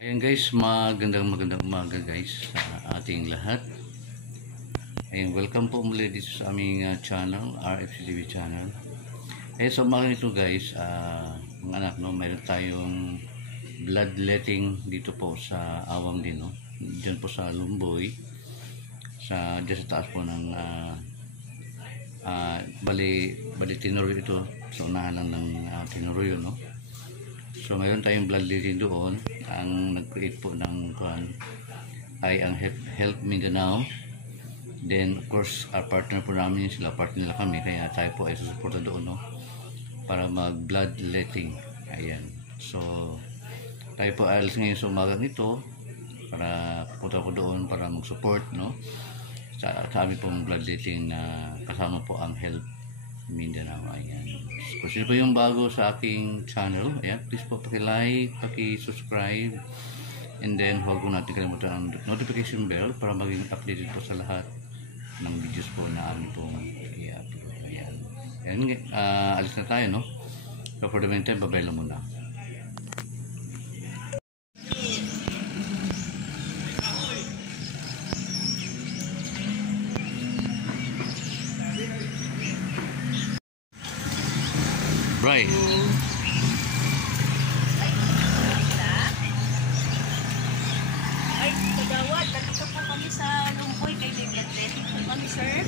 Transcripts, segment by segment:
Ayan guys, magandang umaga guys sa ating lahat. Ayan, welcome po muli dito sa aming channel, RFCTV channel. Sa umaga nito guys, mga anak, no, mayroon tayong bloodletting dito po sa Awang din, no? Diyan po sa Lumboy, diyan sa taas po ng bali Tenorio ito, sa unahan lang ng Tenorio, no? So mayroon tayong bloodletting doon. Ang nag-create po ng ay ang Help Mindanao. Then of course our partner po namin, sila partner nila kami, kaya tayo po ay susuporta doon, no, para mag bloodletting. Ayan, so tayo po alis ngayon sa umagang ito para pupunta ko doon para mag-support, no, sa amin pong bloodletting na kasama po ang Help Mindanao. Ayan, kung sino po yung bago sa aking channel, ayan, please po paki-like, paki-subscribe, and then huwag po natin kalimutan ang notification bell para maging updated po sa lahat ng videos po na amin pong i-upload. Ayan, alis na tayo, no. So for the meantime, babay lang muna. Right. Ay, kagawad, dito po kami sa Lumboy kay Biglet. Kami, sir.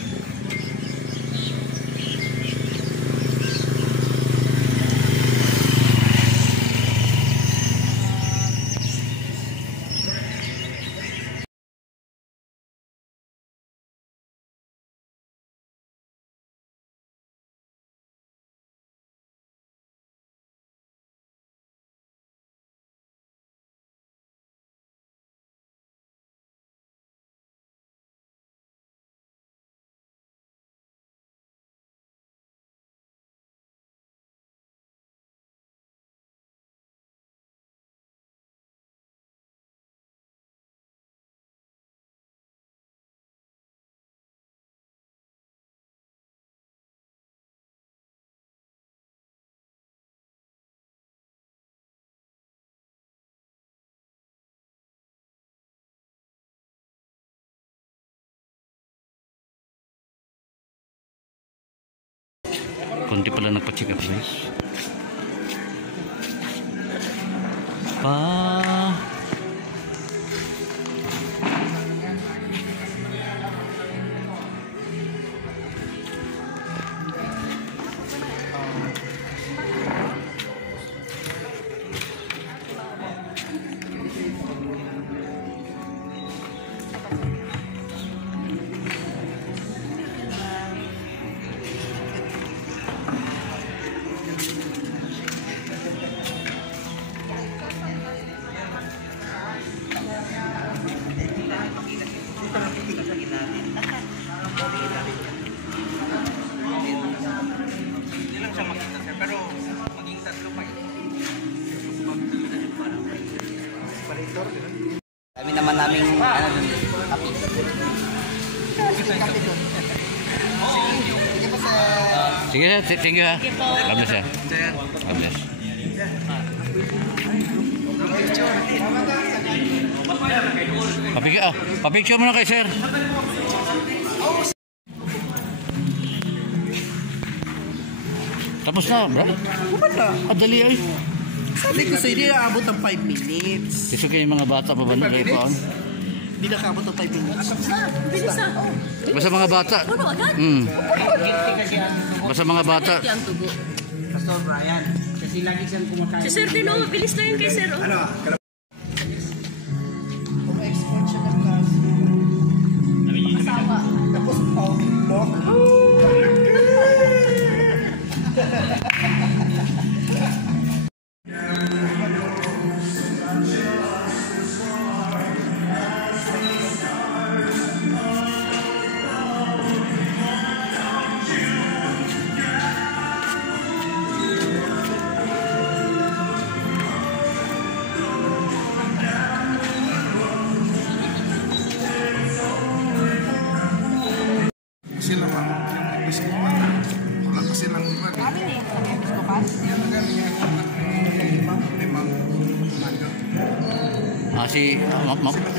Kunti pala nagpa-check up guys. Kami naman naming Sige, tinggal. Kamis ya. Kamis. Papicture mo na kay sir. Tapos na, bro. Ba't na? Dali ay. Sabi ko sa'yo, hindi naabot ng 5 minutes. Gusto kayo yung mga bata pa ba na kayo pa? Hindi nakaabot ng 5 minutes. Bilis na. Basta mga bata. Ano agad? Basta mga bata. Ang tugo. Pastor Brian, kasi lagi siyang kumakain. Si Sir Dino, bilis na yun kay Sir. Ano? Kung-export siya ng class. Asawa. Tapos,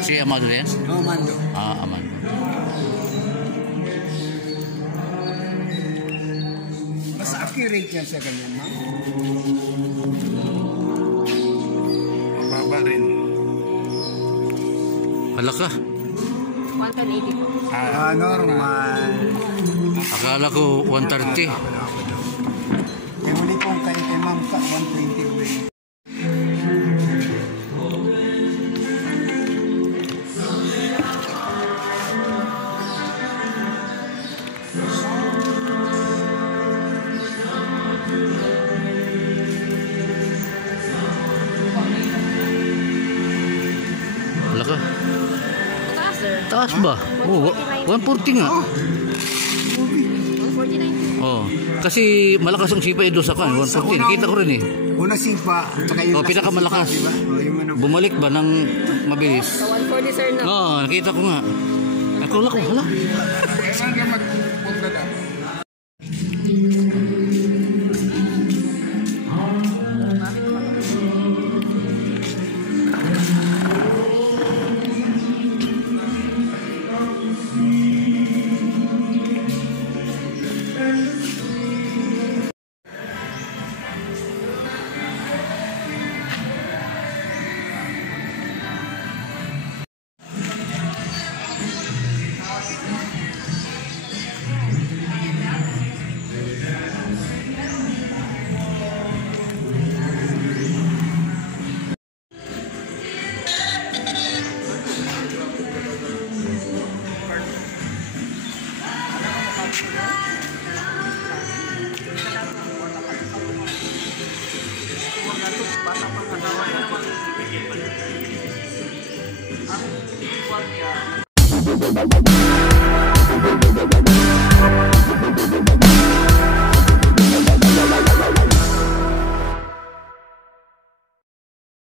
Si Amado yan? Oo, Mando. Amado. Mas accurate yan sa ganyan, ma'am. Mababa rin. Malaka. 180 po. Normal. Akala ko 130. May muli pong kay ma'am ka, 120 ulit. Malaka. Taas, sir. Taas ba? Oh, 140 nga. 149. Oh, kasi malakas ang sipa doon sa kan, 140. Nakita ko rin eh. Una sipa, tsaka yung Oh, pinakamalakas. sipa, diba? Oh, yung ano. Bumalik ba ng mabilis? Sa 140, sir, na. Oo, nakita ko nga. Akala ko, hala. Kailan ka magpunta na? Bye.